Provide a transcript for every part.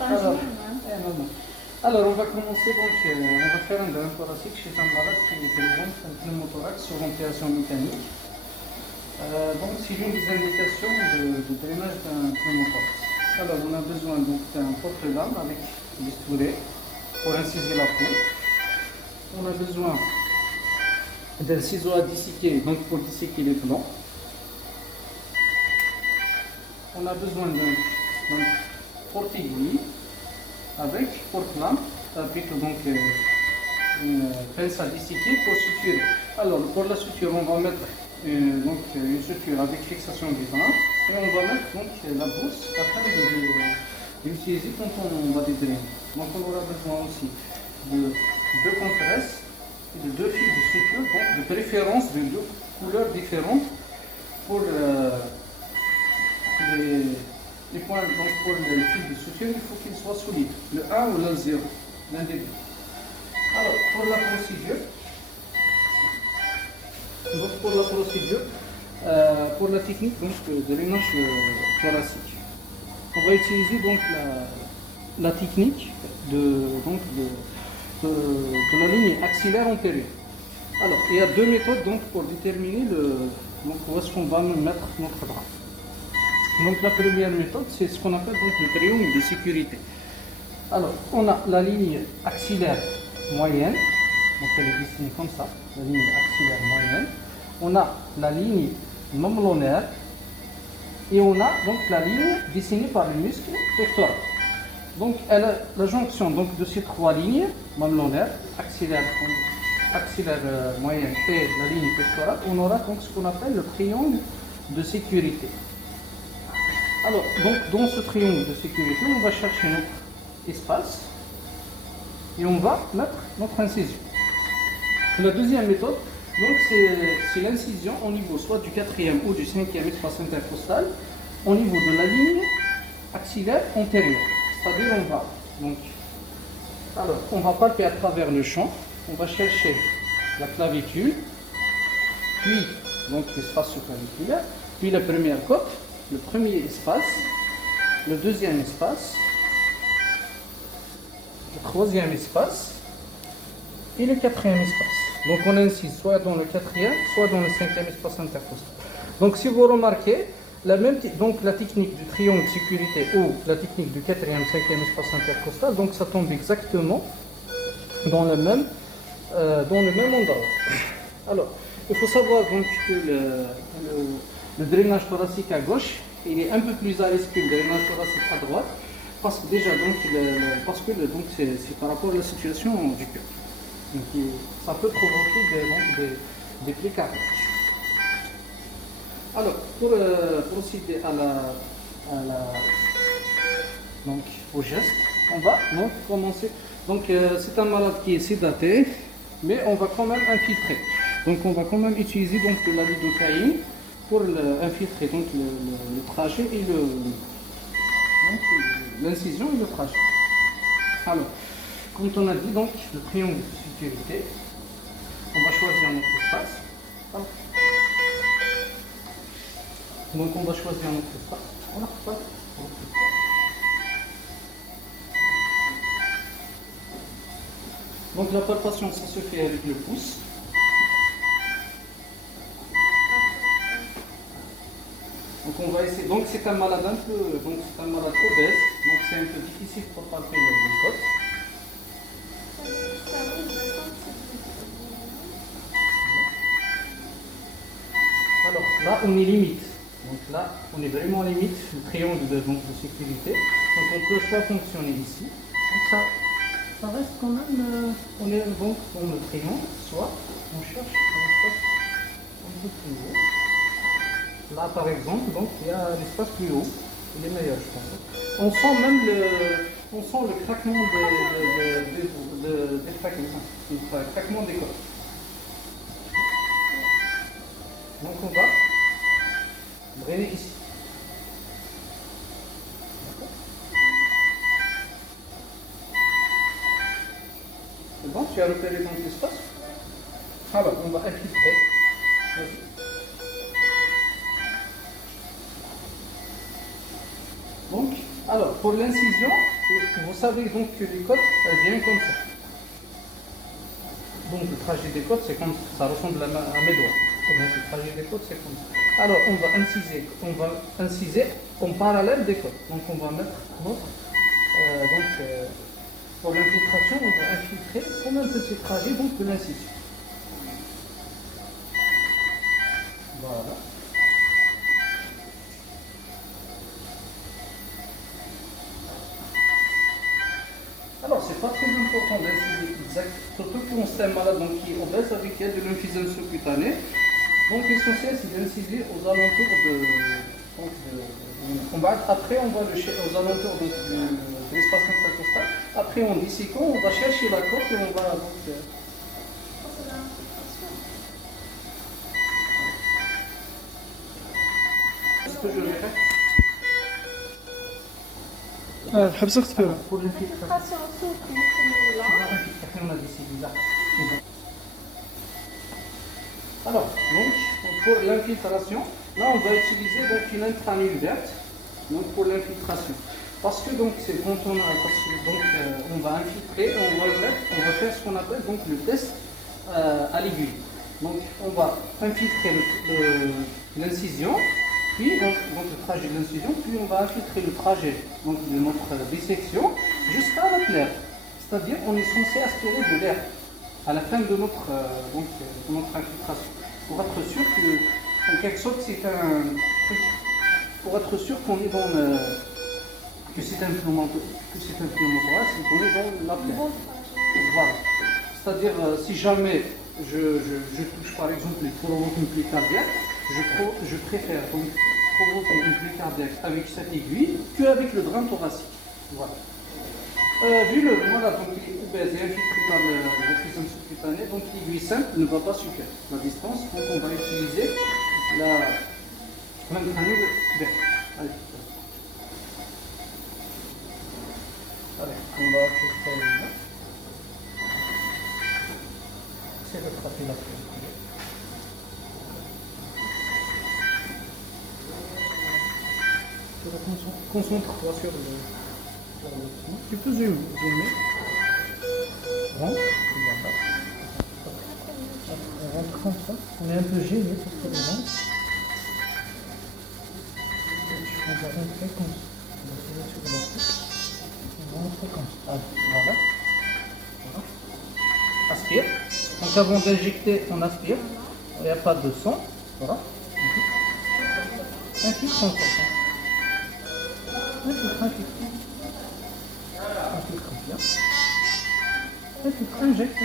Alors, non. Alors, on va commencer donc, on va faire un drain thoracique chez un malade qui présente un pneumothorax sur ventilation mécanique. Donc, c'est l'une des indications de drainage d'un pneumothorax. Alors, on a besoin donc d'un porte-lame avec bistouri pour inciser la peau. On a besoin d'un ciseau à disséquer, donc pour disséquer les plans. On a besoin d'un porte-aiguille avec porte-lame, plutôt donc une pince à disséquer pour suturer. Alors pour la suture, on va mettre une suture avec fixation des dents et on va mettre donc la bourse afin de l'utiliser quand on va dédrainer. Donc on aura besoin aussi de deux compresses et de deux fils de suture, donc de préférence de deux couleurs différentes pour les points. Donc pour le fil de suture, il faut qu'il soit solide, le 1 ou le 0, l'un des deux. Alors pour la procédure, pour la technique donc, de drainage thoracique, on va utiliser donc la technique de la ligne axillaire antérieure. Alors il y a deux méthodes donc, pour déterminer où est-ce qu'on va mettre notre bras. Donc la première méthode, c'est ce qu'on appelle donc, le triangle de sécurité. Alors, on a la ligne axillaire moyenne, donc elle est dessinée comme ça, la ligne axillaire moyenne. On a la ligne mamelonaire et on a donc la ligne dessinée par le muscle pectoral. Donc elle a la jonction donc, de ces trois lignes, mamelonaire, axillaire moyenne et la ligne pectorale, on aura donc ce qu'on appelle le triangle de sécurité. Alors, donc, dans ce triangle de sécurité, on va chercher notre espace et on va mettre notre incision. La deuxième méthode, donc, c'est l'incision au niveau soit du quatrième ou du cinquième espace intercostal au niveau de la ligne axillaire antérieure. C'est-à-dire, on va palper à travers le champ, on va chercher la clavicule, puis donc l'espace sous-claviculaire, puis la première côte, le premier espace, le deuxième espace, le troisième espace et le quatrième espace. Donc on incise soit dans le quatrième, soit dans le cinquième espace intercostal. Donc si vous remarquez, donc la technique du triangle de sécurité ou la technique du quatrième, cinquième espace intercostal, donc ça tombe exactement dans le même endroit. Alors, il faut savoir donc que le drainage thoracique à gauche, il est un peu plus à l'aise que le drainage thoracique à droite, parce que déjà donc c'est par rapport à la situation du cœur. Donc ça peut provoquer des plaies cardiaques. Alors pour procéder au geste, on va donc commencer. Donc c'est un malade qui est sédaté, mais on va quand même infiltrer. Donc on va quand même utiliser donc de la lidocaïne pour infiltrer donc le trajet et l'incision et le trajet. Alors, comme on a dit donc le triangle de sécurité, on va choisir notre espace. Alors, donc on va choisir notre espace. Voilà. Donc la palpation, ça se fait avec le pouce. Donc on va essayer. Donc c'est un malade obèse, donc c'est un peu difficile pour palper les côtes. Alors là on est limite. Donc là on est vraiment limite, le triangle de sécurité. Donc on peut soit fonctionner ici. Donc ça reste quand même, on est donc dans le triangle, soit on cherche un espace un peu plus haut. Là, par exemple, donc, il y a l'espace plus haut. Il est meilleur, je pense. On sent même le craquement des craquements des côtes. Donc, on va drainer ici. C'est bon, tu as repéré donc l'espace. Alors, on va infiltrer. Vas-y. Donc, Alors, pour l'incision, vous savez donc que les côtes, elles viennent comme ça. Donc, le trajet des côtes, c'est comme ça, ressemble à mes doigts. Donc, le trajet des côtes, c'est comme ça. Alors, on va inciser en parallèle des côtes. Donc, on va mettre notre. Pour l'infiltration, on va infiltrer comme un petit trajet donc, de l'incision. Voilà. Alors, c'est pas très important d'inciser exact, surtout qu'on s'est malade, donc qui est obèse avec il y a de l'emphysème sous-cutané. Donc, l'essentiel, c'est d'inciser aux alentours après, on va aux alentours de l'espace intercostal. Après, en disséquant, on va chercher la côte et on va donc. Est-ce que je vais faire حبسك تفيرو pour l'infiltration? On a décidé là. Alors, donc, pour l'infiltration, là, on va utiliser donc une intranule verte donc pour l'infiltration. Parce que donc, c'est quand on va infiltrer, on va faire ce qu'on appelle donc le test à l'aiguille. Donc, on va infiltrer l'incision, puis donc le trajet de l'incision, puis on va infiltrer le trajet donc, de notre dissection jusqu'à la plaie. C'est-à-dire, on est censé aspirer de l'air à la fin de notre infiltration. Pour être sûr que, en quelque sorte, c'est un truc, pour être sûr qu'on est dans que c'est un pneumothorax, c'est qu'on est dans la plaie. Voilà. C'est-à-dire, si jamais je touche par exemple les provoque une plaie cardiaque, je préfère donc provoquer une plaie cardiaque avec cette aiguille qu'avec le drain thoracique. Voilà. Voilà, donc il est obèse et infiltré par l'emphysème sous-cutané, donc l'aiguille simple ne va pas suffire. La distance, donc on va utiliser la granule verte. Allez, on va infiltrer là. C'est d'attraper la plaie. Concentre-toi sur le. Tu peux zoomer. Rentre. On rentre comme ça. On est un peu gêné parce que le ventre. On va rentrer comme ça. On va tirer sur la tête. On va rentrer comme ça. Voilà. Aspire. Donc avant d'injecter, on aspire. Il n'y a pas de sang. Voilà. Infiltre encore. Infiltre. Bien. Injecte.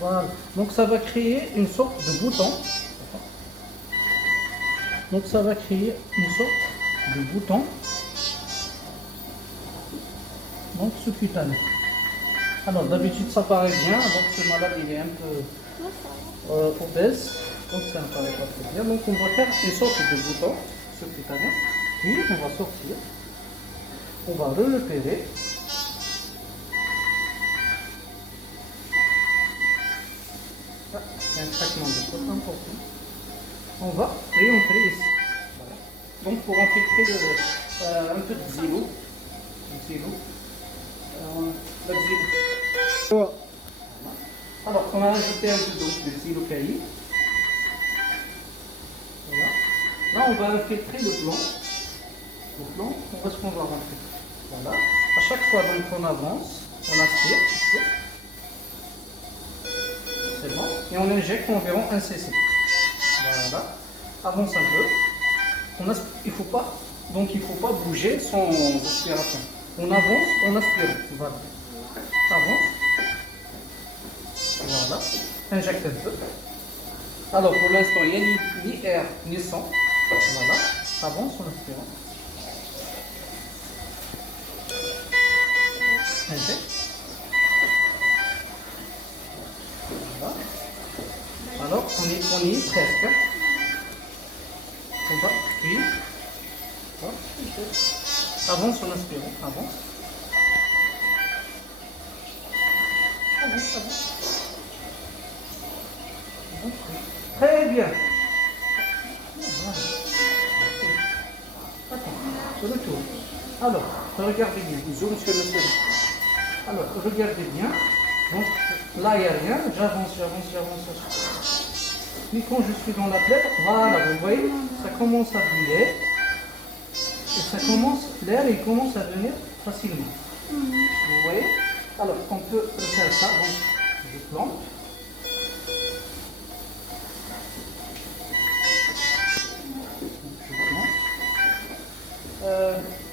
Voilà. Donc ça va créer une sorte de bouton. Donc ça va créer une sorte de bouton. Donc sous-cutané. Alors d'habitude ça paraît bien, donc ce malade il est un peu obèse, donc ça ne paraît pas très bien. Donc on va faire une sorte de bouton sous-cutané. Puis on va sortir. On va repérer. C'est un traitement de côte important. On va réentrer ici. Voilà. Donc pour infiltrer un peu de xylo. La xylo. Alors on a ajouté un peu de xylocaïe. Voilà. Là on va infiltrer le blanc. Où est-ce qu'on va rentrer? Voilà. À chaque fois donc on avance, on aspire. C'est bon. Et on injecte environ 1 cc. Voilà. Avance un peu. Il ne faut pas bouger sans aspiration. On avance, on aspire. Voilà. Avance. Voilà. Injecte un peu. Alors pour l'instant, il n'y a ni air ni sang. Voilà. Avance en aspirant. Injecte. Voilà. Alors, on y est presque. On va, puis, avance en aspirant, avance. Avance. Très bien. Voilà. Attends, je retourne. Alors, regardez bien, zoom sur le serrure. Alors, regardez bien. Donc, là, il n'y a rien. J'avance. Puis quand je suis dans la plaie, voilà, vous voyez, ça commence à brûler. Et ça commence, l'air, il commence à venir facilement. Vous voyez? Alors, on peut faire ça. Donc, je plante.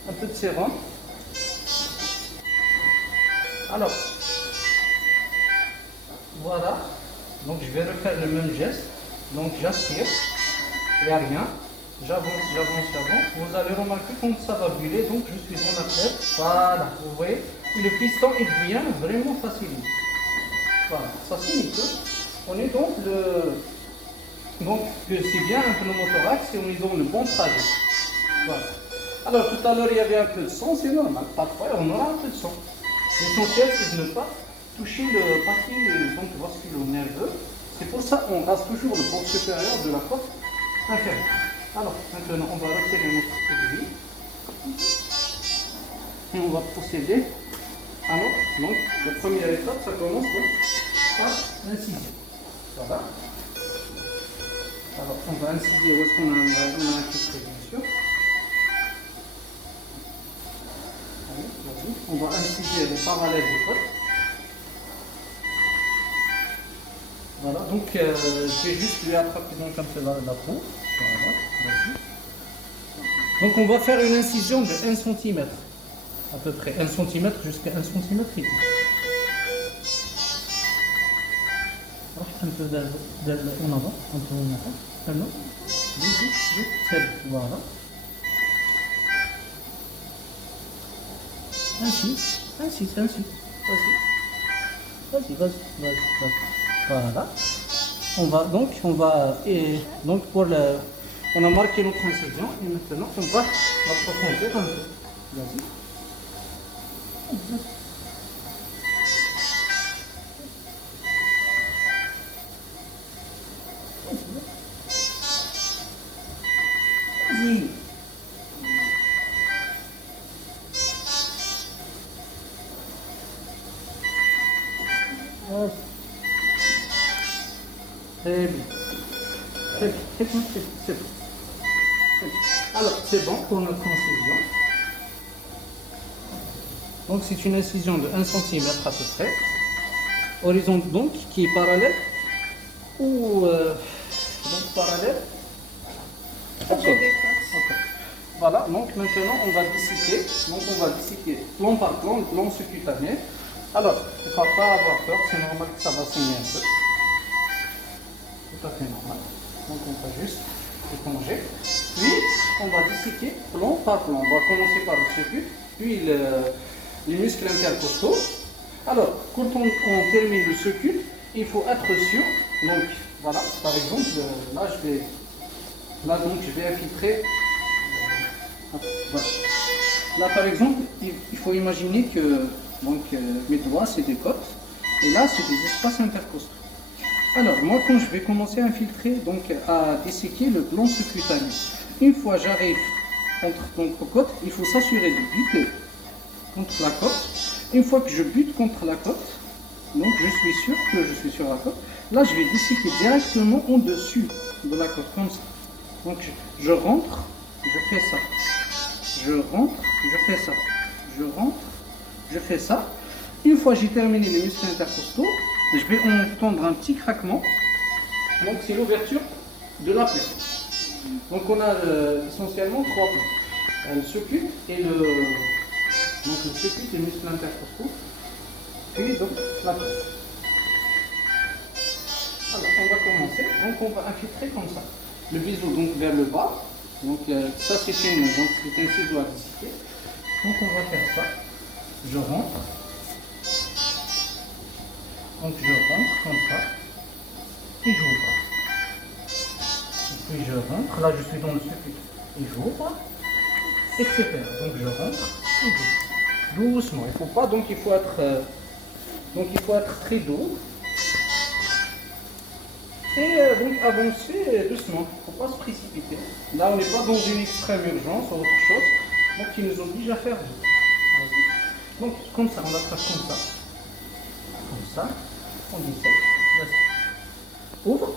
Un peu de sérum. Alors, voilà. Donc, je vais refaire le même geste. Donc, j'aspire. Il n'y a rien. J'avance. Vous allez remarquer quand ça va brûler. Donc, je suis dans la plaie. Voilà. Vous voyez? Et le piston, il devient vraiment facilement. Voilà. Ça signifie qu'on est donc Donc, que c'est bien un pneumothorax et on est dans le bon trajet. Voilà. Alors, tout à l'heure, il y avait un peu de sang, c'est normal. Parfois, on aura un peu de sang. L'essentiel, c'est de ne pas toucher le papier vasculo-nerveux. C'est pour ça qu'on rase toujours le bord supérieur de la côte inférieure. Alors, maintenant, on va retirer notre aiguille. Et on va procéder. Alors, donc, la première étape, ça commence donc, par l'incision. Voilà. Alors, on va inciser où est-ce qu'on a infiltré, bien sûr. On va inciser le parallèle des côtes. Voilà, donc je vais juste lui attraper donc un peu la peau. Voilà, vas-y. Donc on va faire une incision de 1 cm. À peu près 1 cm jusqu'à 1 cm et demi. Un peu en avant, un peu en avant. Maintenant, vite, c'est bon. Voilà. Ainsi. Vas-y. Voilà. On a marqué notre incision et maintenant on va approfondir un peu. Vas-y. Vas-y. Très bien. C'est bon. Alors, c'est bon pour notre incision. Donc, c'est une incision de 1 cm à peu près. Horizon donc qui est parallèle ou donc parallèle. Ok. Voilà, donc maintenant on va disséquer. Donc on va disséquer plan par plan, le plan sous-cutané. Alors, il ne faut pas avoir peur, c'est normal que ça va saigner un peu. Tout à fait normal. Donc on va juste éponger. Puis on va disséquer plan par plan. On va commencer par le circuit, puis les muscles intercostaux. Alors, quand on termine le circuit, il faut être sûr. Donc voilà, par exemple, là je vais infiltrer. Voilà. Là par exemple, il faut imaginer que mes doigts c'est des côtes et là c'est des espaces intercostaux. Alors moi quand je vais commencer à infiltrer, donc à disséquer le plan sous-cutané, une fois j'arrive contre côte, il faut s'assurer de buter contre la côte. Une fois que je bute contre la côte, donc je suis sûr que je suis sur la côte, là je vais disséquer directement en dessus de la côte comme ça. Donc je rentre, je fais ça. Je rentre, je fais ça. Je rentre, je fais ça. Une fois que j'ai terminé les muscles intercostaux, je vais entendre un petit craquement. Donc c'est l'ouverture de la plaie. Donc on a essentiellement 3 plans. Le circuit et le circuit des muscles intercostaux. Puis donc la plaie. Alors on va commencer. Donc on va infiltrer comme ça. Le biseau donc vers le bas. Donc ça c'est un ciseau à disséquer. Donc on va faire ça. Je rentre. Donc je rentre comme ça. Et j'ouvre. Puis je rentre. Là je suis dans le circuit. Et j'ouvre. Etc. Donc je rentre. Et j'ouvre. Doucement. Il faut pas. Donc il faut être très doux. Et donc avancer doucement, il ne faut pas se précipiter. Là on n'est pas dans une extrême urgence ou autre chose. Donc qui nous oblige à faire 2. Vas-y. Donc comme ça, on la trace comme ça. Comme ça. On dissèque. Vas-y. Ouvre.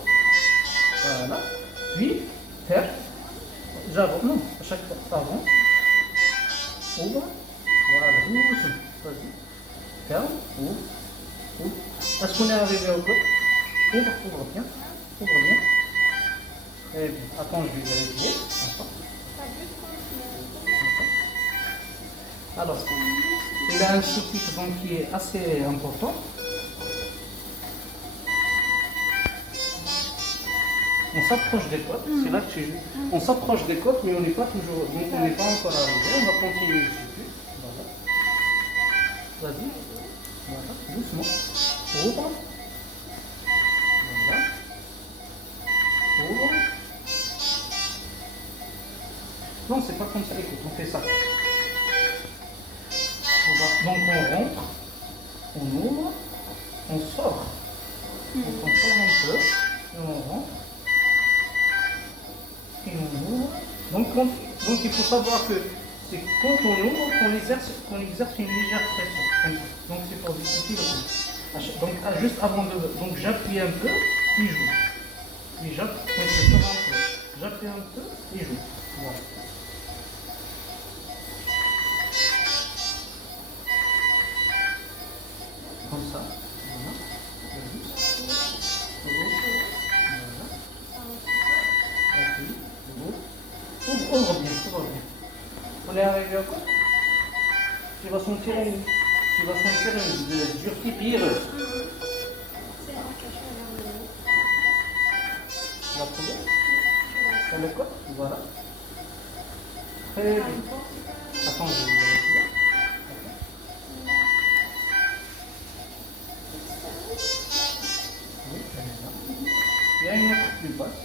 Voilà. Puis, ferme. J'avance. Non, à chaque fois. Avant. Ouvre. Voilà. Doucement. Vas-y. Ferme. Ouvre. Ouvre. Est-ce qu'on est arrivé au côté? Ouvre bien. Ouvre bien. Très bien. Attends, je vais vérifier. Attends. Alors, il a un sous-titre donc qui est assez important. On s'approche des côtes, c'est là que tu joues. On s'approche des côtes, mais on n'est pas toujours, donc on n'est pas encore arrivé. On va continuer le circuit. Voilà. Vas-y. Voilà, doucement. Ouvre. Voilà. Ouvre. Non, c'est pas comme ça. Écoute, on fait ça. Donc on rentre, on ouvre, on sort. Donc on sort un peu, et on rentre, et on ouvre. Donc il faut savoir que c'est quand on ouvre qu'on exerce une légère pression. Donc c'est pour justifier le coup. Donc juste avant de... Donc j'appuie un peu, puis j'ouvre. Puis j'appuie un peu, et j'ouvre. Voilà. Comme ça, voilà. Voilà. Ouvre bien. On est arrivé au côté. Tu vas sentir une dureté pierreuse. Tu vas trouver? Dans le côte, voilà. Très bien. Attends, je vais vérifier. Oui, elle est là. Il y a une autre plus basse.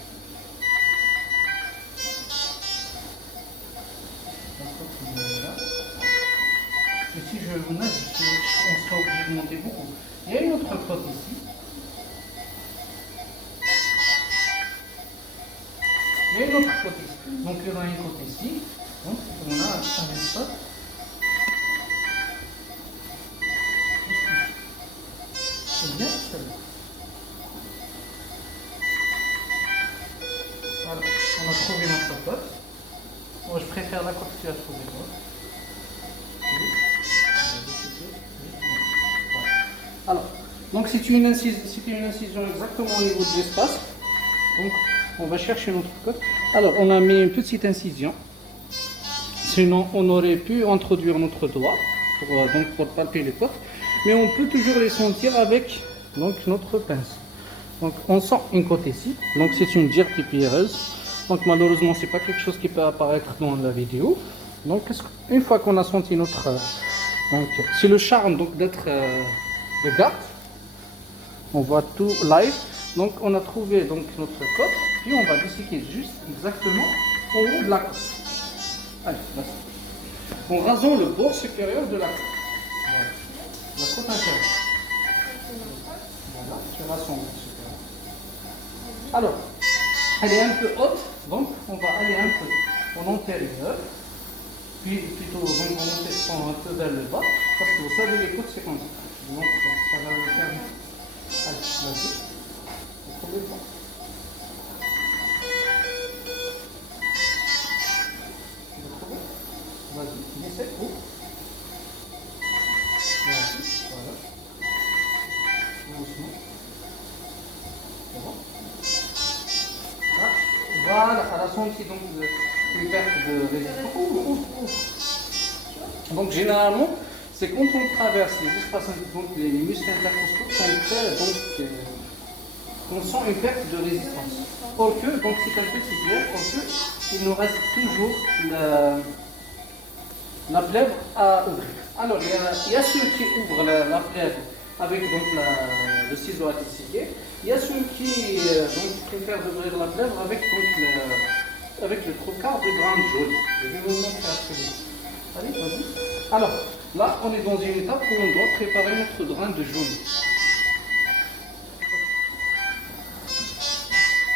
Et si je nage, on sera obligé de monter beaucoup. Il y a une autre côte ici. Il y a une autre côte ici. Donc il y aura une côte ici. Donc on a un espace. C'est bien celle-là. Voilà, on a trouvé notre côte. Moi je préfère la côte que tu as trouvée. Alors, donc c'est une incision exactement au niveau de l'espace. Donc, on va chercher notre côte. Alors, on a mis une petite incision. Sinon, on aurait pu introduire notre doigt pour palper les côtes. Mais on peut toujours les sentir avec donc, notre pince. Donc, on sent une côte ici. Donc, c'est une dirty pierreuse. Donc, malheureusement, c'est pas quelque chose qui peut apparaître dans la vidéo. Donc, une fois qu'on a senti notre... donc, c'est le charme donc d'être... de garde. On voit tout live. Donc on a trouvé donc notre côte, puis on va disséquer juste exactement au haut de la côte. Allez, vas-y. En rasant le bord supérieur de la côte. Voilà. La côte intérieure. Voilà, tu rases son bord supérieur. Alors, elle est un peu haute, donc on va aller un peu en antérieur, puis plutôt donc on descend un peu vers le bas, parce que vous savez les côtes c'est comme ça. Donc ça va le faire. Allez, vas-y. Vous trouvez pas? Vous trouvez? Vas-y, essaie. Ouvre. Vas-y, voilà. Doucement. C'est bon? Ah, voilà, elle a senti donc une perte de résistance. Ouvre. Donc généralement, c'est quand on traverse les espaces, donc les muscles intercostaux, qu'on sent une perte de résistance. Or que, donc c'est un petit piège, or que il nous reste toujours la plèvre à ouvrir. Alors il y a ceux qui ouvrent la plèvre avec donc le ciseau à disséquer. Il y a ceux qui donc, préfèrent ouvrir la plèvre avec, donc, avec le trocard de grande jaune. Je vais vous montrer après. Allez, vas-y. Alors, là, on est dans une étape où on doit préparer notre drain de jaune.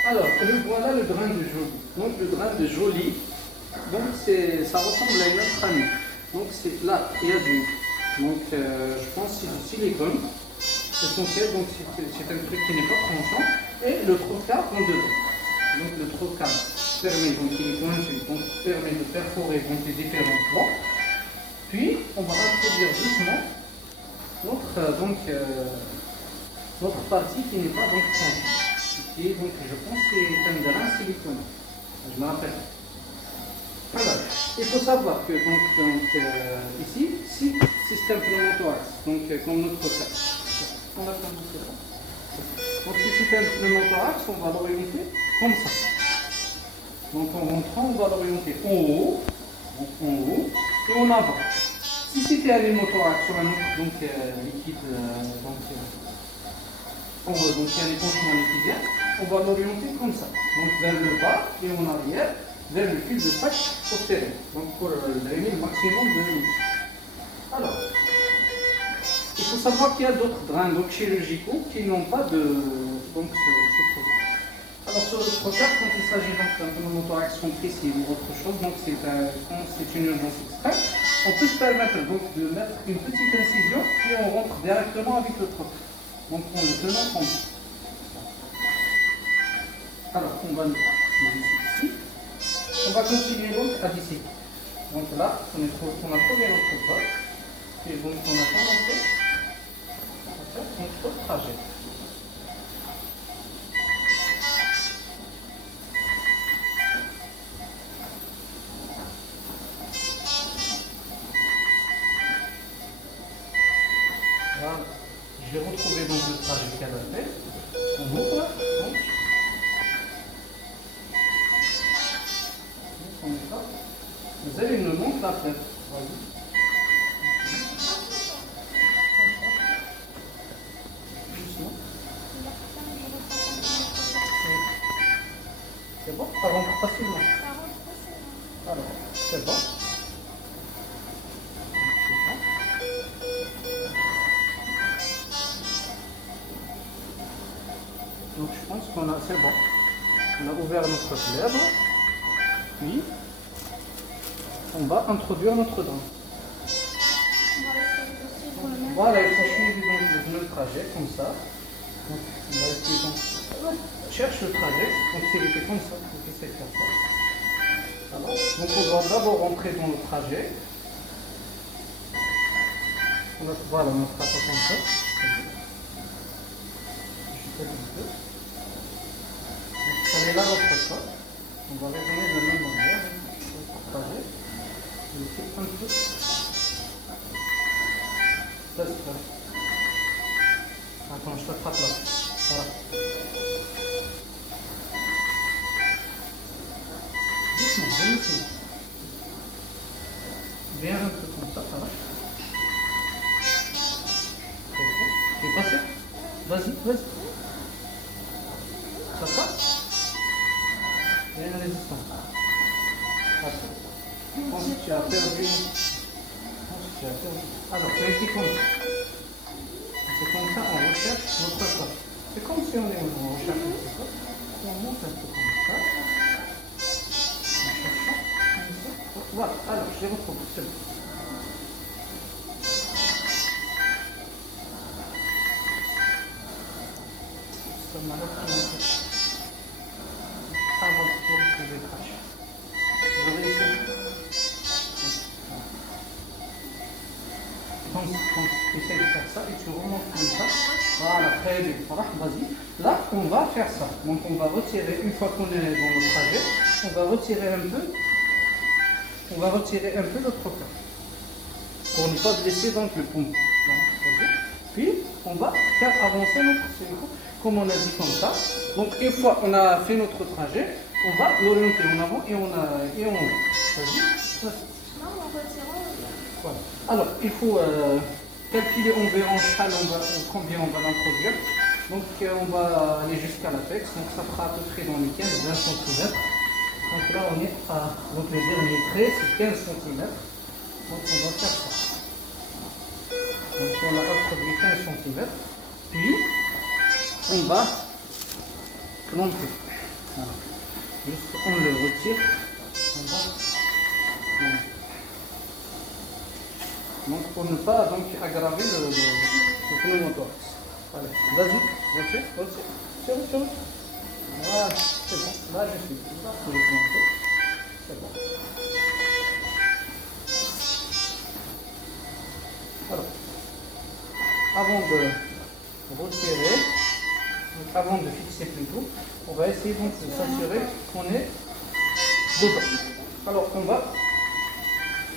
Alors, voilà le drain de jaune. Donc, le drain de joli. donc ça ressemble à une autre amie. Donc là, il y a donc je pense que c'est du silicone essentiel, donc c'est un truc qui n'est pas tranchant. Et le trocard en dedans. Donc le trocard permet, donc il est pointu, donc permet de perforer donc les différents plans. Puis on va introduire doucement notre partie qui n'est pas donc tranchée. Qui est donc, je pense, c'est un grain silicone. Je me rappelle. Voilà. Il faut savoir que ici, si système pneumothorax, donc comme notre cas. On a commencé ça. Donc si système pneumothorax, on va l'orienter comme ça. Donc en rentrant, on va l'orienter en haut, et en avant. Si c'était un pneumothorax sur un autre liquide, donc il y a un épanchement liquidiaire, on va l'orienter comme ça. Donc vers le bas et en arrière, vers le fil de sac postérieur. Donc pour drainer le maximum de liquide. Alors, il faut savoir qu'il y a d'autres drains chirurgicaux qui n'ont pas de ce produit. Alors sur le trocard, quand il s'agit d'un pneumothorax compressif ou autre chose, donc c'est une urgence extrême, on peut se permettre donc de mettre une petite incision et on rentre directement avec le trocard. Donc on le tenant comme ça. Alors on va le ici. On va continuer donc à d'ici. Donc là, on a trouvé notre pote. Et donc on a commencé à faire notre trajet. Voilà. Je vais retrouver donc le trajet qu'elle a fait. On ouvre. Donc. Vous avez une montre à faire. Doucement. C'est bon? Ça rentre facilement. Alors, c'est bon. Donc je pense qu'on a, c'est bon. On a ouvert notre lèvre. Puis, on va introduire notre dent. Voilà, il faut suivre donc le trajet comme ça. Donc, on va essayer donc, cherche le trajet. Donc, s'il était comme ça, on essaie de faire ça. Alors, donc, on doit d'abord rentrer dans le trajet. Voilà, on fera ça comme ça. Je fais un peu. Donc, ça est là notre fois. On va raisonner de la même manière. Le trajet. Je le fais un peu. Attends, je t'attrape là. Voilà. Doucement. Viens un peu comme ça va. Tu es passé? Vas-y. Ça passe? Il y a une résistance. Je pense que tu as perdu. Alors, tu as été comme ça. C'est comme ça, on recherche notre corps. C'est comme si on recherche notre corps. On monte un peu comme ça. On cherche comme ça. Voilà, alors je les retrouve. C'est bon. Ça m'a l'air comme ça. Ah bon, je vais cracher. Je vais essayer. Essaye de faire ça et tu remontes comme ça. Voilà, très bien. Voilà, vas-y. Là, on va faire ça. Donc, on va retirer, une fois qu'on est dans le trajet, on va retirer un peu le trocard. Pour ne pas blesser donc le poumon. Voilà, puis, on va faire avancer notre cerveau, comme on a dit comme ça. Donc, une fois qu'on a fait notre trajet, on va l'orienter en avant et en haut. Vas-y. Voilà. Alors, il faut calculer environ combien on va l'introduire. Donc, on va aller jusqu'à l'apex. Donc, ça fera à peu près dans les 15-20 cm. Donc, là, on est à. Donc, le dernier trait, c'est 15 cm. Donc, on va faire ça. Donc, on a introduit 15 cm. Puis, on va planter. Voilà. Juste, on le retire. On va Donc pour ne pas donc, aggraver le pneumothorax. Allez, vas-y, retire. Voilà, c'est bon. Là, je suis. Là, je vais monter. C'est bon. Alors, avant de retirer, donc avant de fixer plutôt, on va essayer donc de s'assurer qu'on est dedans. Alors qu'on va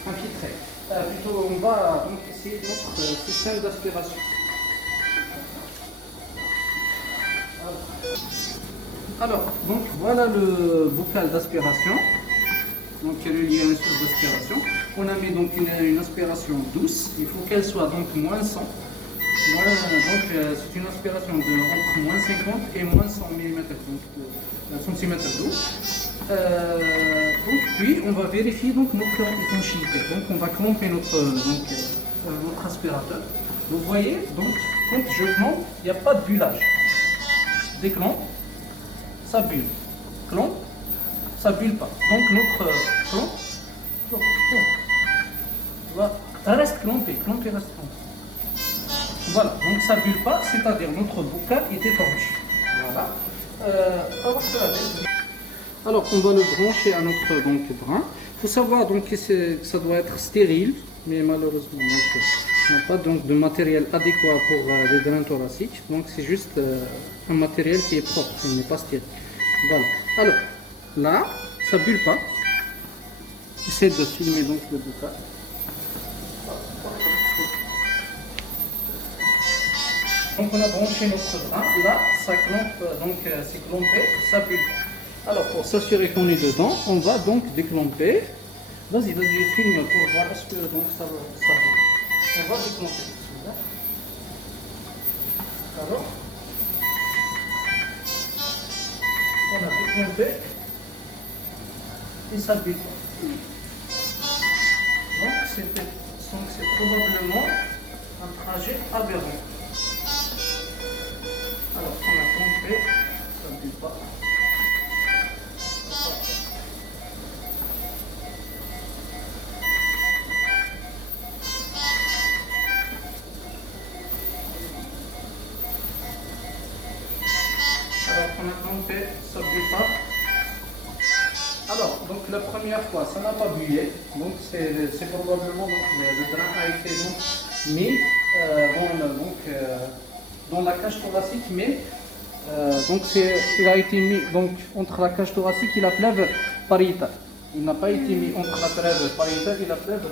infiltrer. Plutôt, on va donc essayer notre système d'aspiration. Alors, donc voilà le bocal d'aspiration. Donc il est relié à une source d'aspiration. On a mis donc une aspiration douce. Il faut qu'elle soit donc moins 100. C'est une aspiration entre moins 50 et moins 100 mm, donc centimètres d'eau. Puis on va vérifier donc notre étanchéité. Donc on va clamper notre aspirateur. Vous voyez, donc quand je clampe, il n'y a pas de bullage. Déclampe, ça bulle. Clampe, ça bulle pas. Donc notre clampe reste clampé, reste clampé. Voilà, donc ça ne bulle pas, c'est-à-dire notre bocal est étanche. Voilà. Alors on va le brancher à notre drain. Il faut savoir donc, que ça doit être stérile, mais malheureusement on n'a pas donc, de matériel adéquat pour les drains thoraciques. Donc c'est juste un matériel qui est propre, il n'est pas stérile. Voilà. Alors là, ça ne bulle pas. J'essaie de filmer donc le bocal. Donc on a branché notre drain, là ça clampe, donc c'est clampé, ça bulle. Alors pour s'assurer qu'on est dedans, on va donc déclamper. Vas-y, filme pour voir est-ce que donc, ça bulle. On va déclamper. Alors, on a déclampé et ça bulle. Donc c'est probablement un trajet aberrant. Alors, on a compté, ça ne bulle pas. Alors, on a compté, ça ne bulle pas. Alors, donc la première fois, ça n'a pas bullé. Donc, c'est probablement donc, le drain a été donc, mis dans la cage thoracique, mais il a été mis donc, entre la cage thoracique et la plèvre pariétale. Il n'a pas été mis entre la plèvre pariétale et la plèvre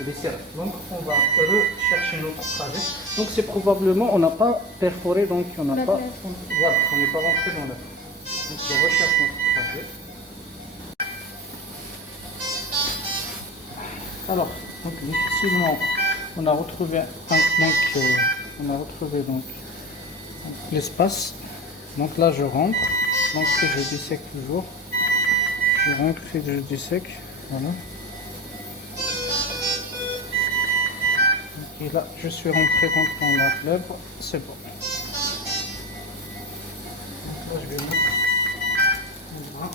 viscérale. Donc on va rechercher notre trajet. Donc c'est probablement, on n'a pas perforé, donc on n'a pas, voilà, on n'est pas rentré dans la plèvre. Donc on recherche notre trajet. Alors, donc difficilement, on a retrouvé l'espace. Donc là je rentre, donc je dissèque toujours. Je rentre et je dissèque, voilà. Et là je suis rentré donc dans la plèvre, c'est bon. Donc là je vais mettre le bras.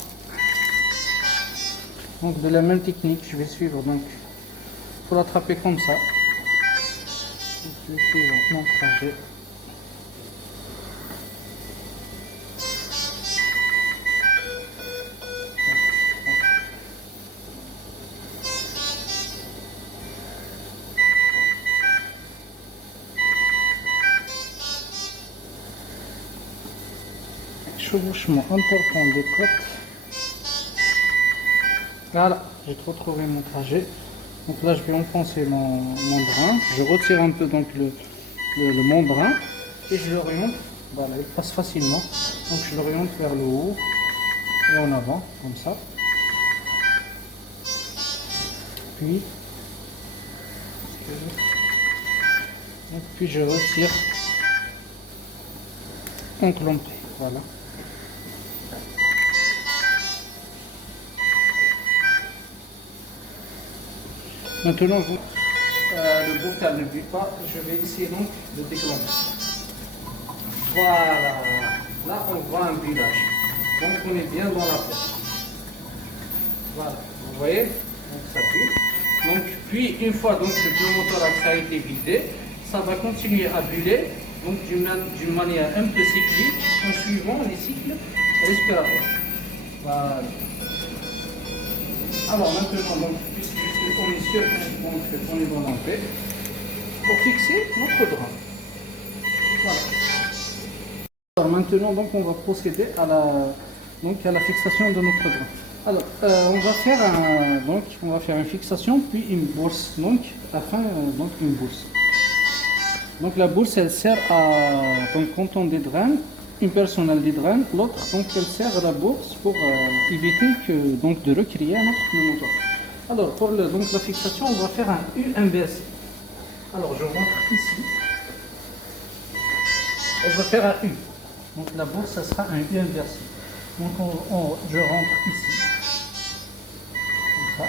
Donc de la même technique, je vais suivre donc. Il faut l'attraper comme ça. Je vais suivre mon trajet. Chevauchement important des côtes. Voilà, j'ai retrouvé mon trajet. Donc là, je vais enfoncer mon drain. Je retire un peu donc le membrane et je l'oriente. Voilà, il passe facilement. Donc je l'oriente vers le haut et en avant, comme ça. Puis je retire en clampé. Voilà. Maintenant, le bocal ne bulle pas, je vais essayer donc de déclencher. Voilà, là on voit un bullage. Donc on est bien dans la plaie. Voilà. Vous voyez? Donc ça pue. Donc, puis une fois donc, le pneumothorax a été vidé, ça va continuer à buller donc d'une manière un peu cyclique en suivant les cycles respiratoires. Voilà. Alors maintenant, donc, puisqu'on est sûr qu'on est dans l'entrée, pour fixer notre drap. Voilà. Alors maintenant, donc, on va procéder à la fixation de notre drap. Alors, on va faire une fixation, puis une bourse. Donc, donc une bourse. Donc la bourse, elle sert à, donc quand on dédraine, une personne elle dédraine, l'autre donc elle sert à la bourse pour éviter donc de recréer notre pneumotor. Alors pour donc la fixation, on va faire un U inversé. Alors je rentre ici. On va faire un U. Donc la bourse, ça sera un U inversé. Donc je rentre ici. Comme ça.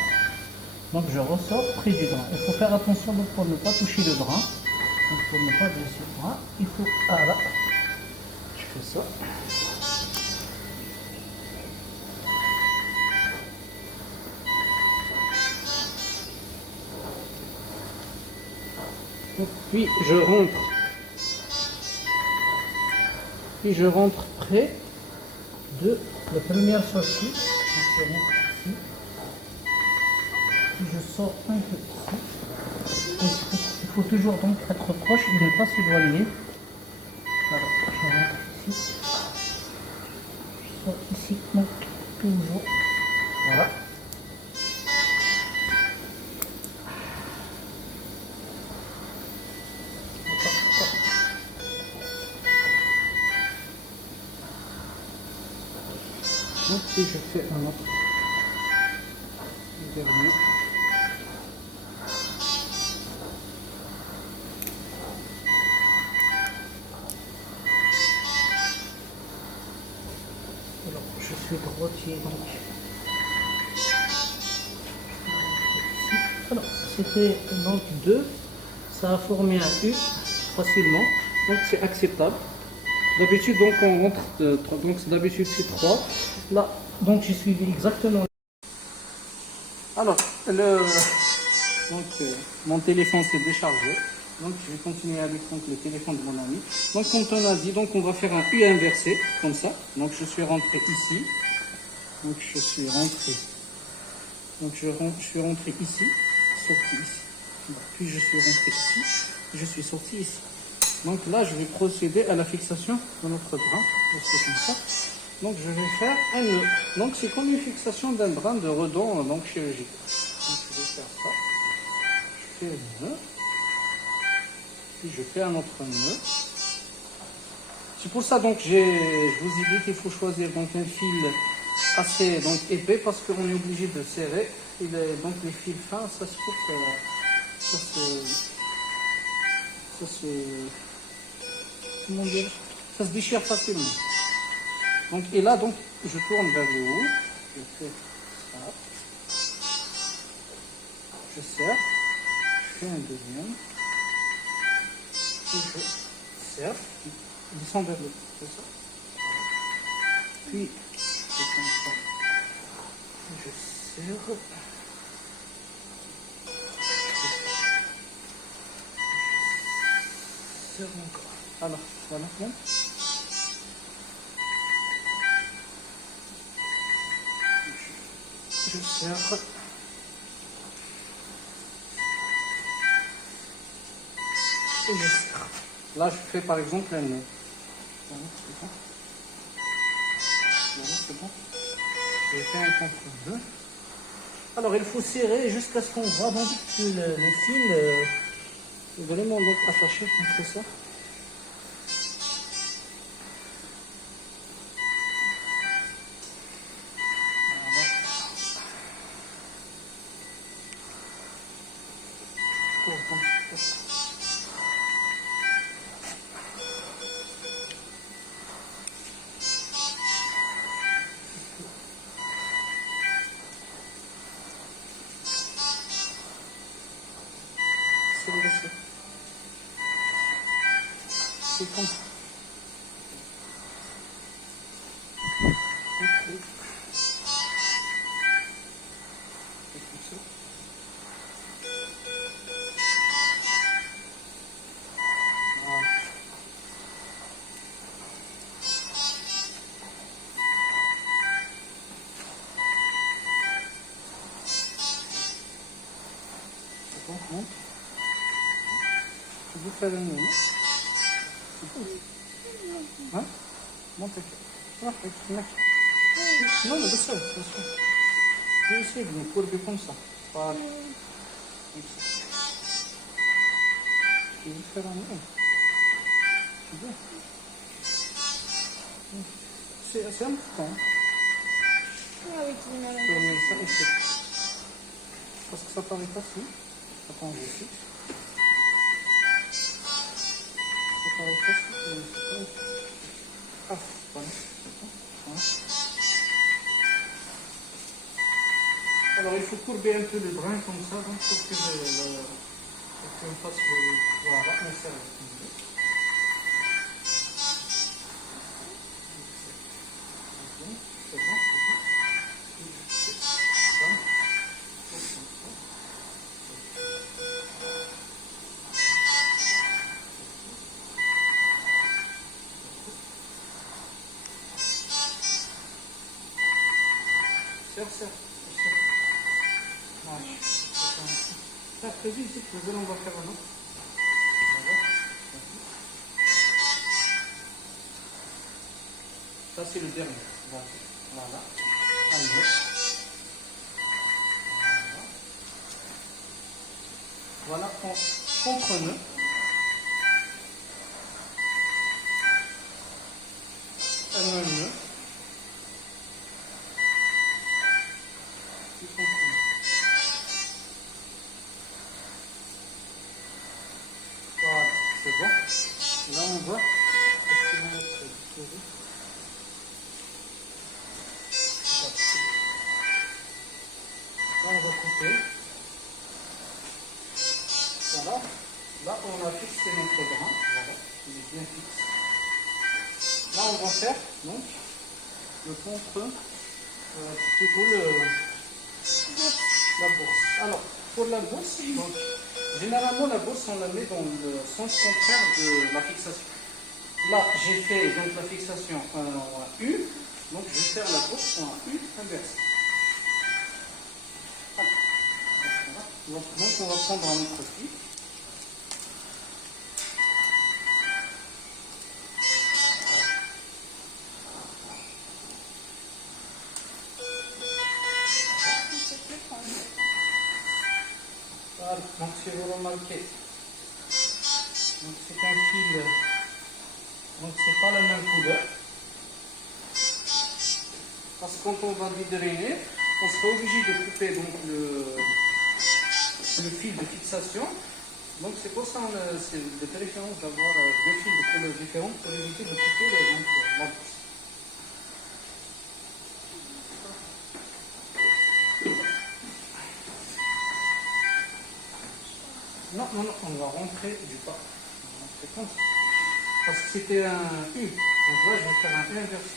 Donc je ressors près du drain. Il faut faire attention donc, pour ne pas toucher le drain. Donc pour ne pas blesser le drain, il faut... Ah là, je fais ça. Donc, puis je rentre près de la première sortie. Donc je rentre ici. Puis je sors un peu ici. Donc, il faut toujours donc être proche et ne pas s'éloigner. Alors, je rentre ici. Je sors ici, donc toujours. Voilà. Donc, puis je fais un autre. Le dernier. Alors, je suis droitier donc. Alors, c'était donc 2. Ça a formé un U facilement. Donc, c'est acceptable. D'habitude, donc, on rentre. Donc, d'habitude, c'est 3. Là, donc, j'ai suivi exactement. Alors, mon téléphone s'est déchargé. Donc, je vais continuer avec donc, le téléphone de mon ami. Donc, comme on a dit, donc, on va faire un U inversé, comme ça. Donc, je suis rentré ici. Donc, je suis rentré. Donc, je suis rentré ici, sorti ici. Puis, je suis rentré ici. Je suis sorti ici. Donc, là, je vais procéder à la fixation de notre bras. C'est comme ça. Donc, je vais faire un nœud. Donc, c'est comme une fixation d'un brin de redon donc chirurgical. Donc, je vais faire ça. Je fais un nœud. Puis, je fais un autre nœud. C'est pour ça donc je vous ai dit qu'il faut choisir donc un fil assez donc épais parce qu'on est obligé de serrer. Et donc les fils fins, ça se coupe, comment dire, ça se déchire facilement. Donc et là donc je tourne vers le haut, je fais ça, je serre, je fais un deuxième, et je serre, je descends vers le haut, c'est ça. Puis je fais comme ça, je serre. Encore. Alors, voilà. Bon. Je serre. Et je serre. Là, je fais par exemple un nœud. Voilà, c'est bon. Voilà, c'est bon. Je fais un contre-nœud. Alors, il faut serrer jusqu'à ce qu'on voit donc que le fil est vraiment donc attaché contre ça. C'est comme ça. Donc, monte. Tu veux faire le nœud, hein? Monte. Ah, non, mais descends, descends. Je vais essayer de me courber comme ça. Voilà. Comme ça. Tu veux faire un nœud? Tu veux? C'est important. Ah oui, tu m'as Je mets ça ici. Parce que ça paraît facile. Ça prend ici. Ça paraît facile. Mais c'est pas ici. Ah, voilà. Voilà. Alors il faut courber un peu le brin comme ça, donc pour que on fasse le. Voilà, on serre. C'est bon, c'est bon. Serre. Voilà. Ça, très vite, on va faire un autre. Voilà. Ça, c'est le dernier. Voilà. Allez. Voilà, contre-nœud. Un nœud. Et contre-nœud. Voilà, c'est bon. Là, on voit. Est-ce que vous mettez là, on va couper. Voilà. Là, on a fixé notre brin. Voilà. Il est bien fixe. Là, on va faire donc le contre, plutôt la bourse. Alors, pour la bourse, donc, généralement, la bourse, on la met dans le sens contraire de la fixation. Là, j'ai fait donc la fixation en U, donc je vais faire la bourse en U inverse. Donc, on va prendre un autre fil. Voilà, donc si vous remarquez, donc c'est un fil, donc c'est pas la même couleur. Parce que quand on va l'hydrainer, on sera obligé de couper donc le fil de fixation. Donc c'est pour ça c'est de préférence d'avoir deux fils de couleurs différentes pour éviter de couper la bourse. Non, on va rentrer du bas. On va rentrer comme ça. Parce que c'était un U. Donc là, je vais faire un U inversé.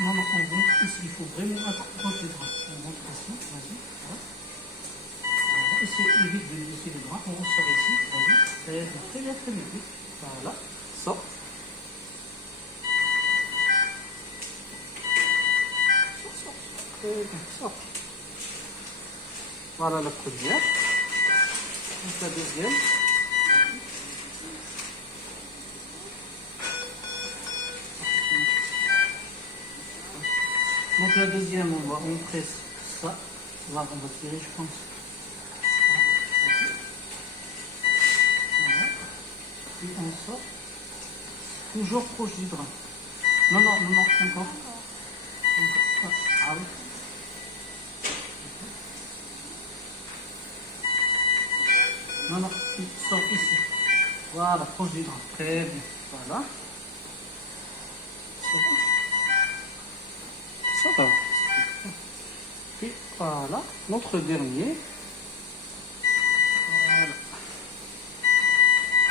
Non, on rentre ici. Il faut vraiment être proche du bras. On rentre ici. Vas-y. Voilà. Ici, évite de laisser le bras. On ressort ici. Vas-y. Très bien. Voilà. Sort. Sort. Voilà la première. Donc la deuxième. Donc la deuxième, on va montrer ça. On va tirer, je pense. Voilà. Puis on sort. Toujours proche du bras. Non, encore. Ah oui. Non, il sort ici. Voilà, proche du bras. Très bien. Voilà. Ça va. Puis voilà, notre dernier. Voilà.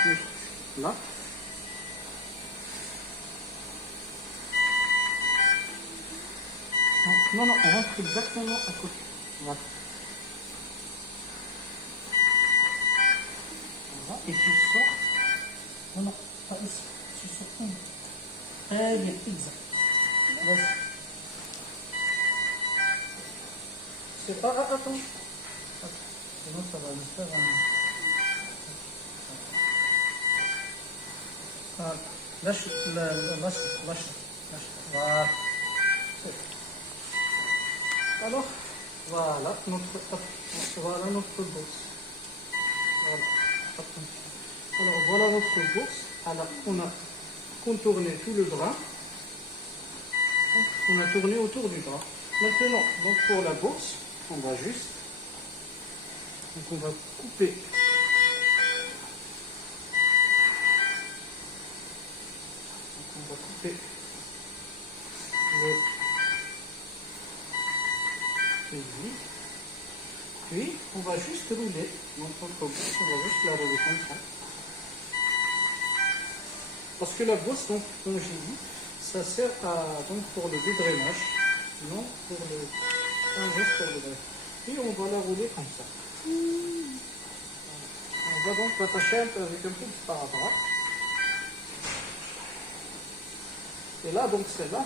Puis là. Non, on rentre exactement à côté. Voilà. Voilà. Et tu sors. Non, pas ici. Tu sors. Très bien, exact. Vas-y. C'est pas... Ah, attends. Sinon, ça va nous faire un... Voilà. Lâche. Voilà. Alors, voilà notre bourse. Voilà. Alors, voilà notre bourse. Alors, on a contourné tout le bras. On a tourné autour du bras. Maintenant, donc pour la bourse, on va juste... Donc on va couper. Donc on va couper le vis. Puis on va juste rouler. Donc notre bourse, on va juste la rouler comme ça. Parce que la bourse, donc, comme j'ai dit, ça sert donc pour le dédrainage, non pour le... Pas juste pour le drainage. Puis on va la rouler comme ça. On va donc l'attacher avec un peu de sparadrap. Et là, donc celle-là,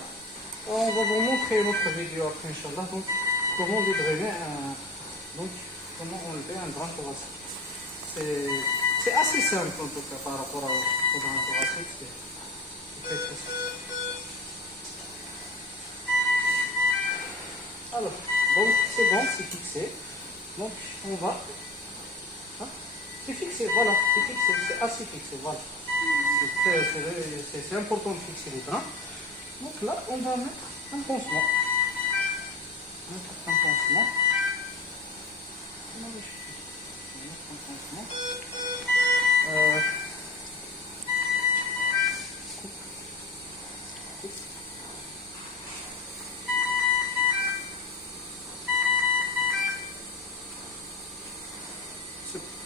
on va vous montrer une autre vidéo après, Inch'Allah, donc comment dédrainer donc comment enlever un drain thoracique. C'est assez simple en tout cas par rapport au drain thoracique, c'est très très simple. Alors, donc c'est bon, c'est fixé. Donc on va... Hein, c'est fixé, voilà, c'est fixé, c'est assez fixé, voilà. C'est important de fixer les drains. Donc là, on va mettre un pansement. On va mettre un pansement.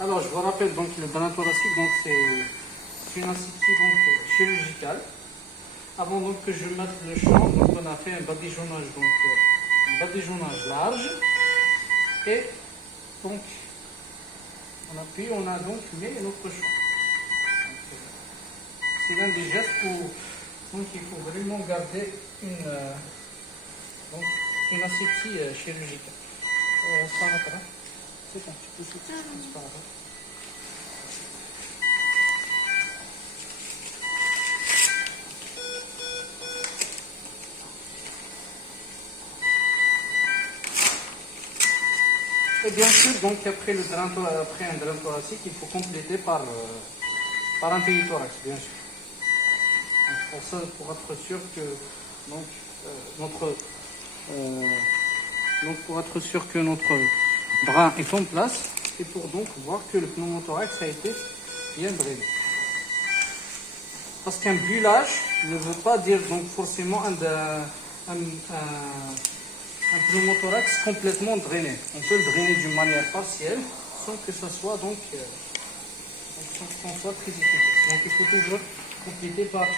Alors, je vous rappelle donc le drain thoracique, donc c'est une anesthésie donc chirurgicale. Avant donc que je mette le champ, donc on a fait un badigeonnage, donc un badigeonnage large. Et donc on a donc mis notre champ. C'est l'un des gestes où donc il faut vraiment garder une asepsie chirurgicale. C'est un petit peu c'est pas grave. Et bien sûr, donc après un drain thoracique, il faut compléter par un périthorax, bien sûr. Donc pour être sûr que notre drain est en place et pour donc voir que le pneumothorax a été bien drainé. Parce qu'un bullage ne veut pas dire donc forcément un pneumothorax complètement drainé. On peut le drainer d'une manière partielle sans que ça soit donc sans soit très efficace. Donc il faut toujours compléter par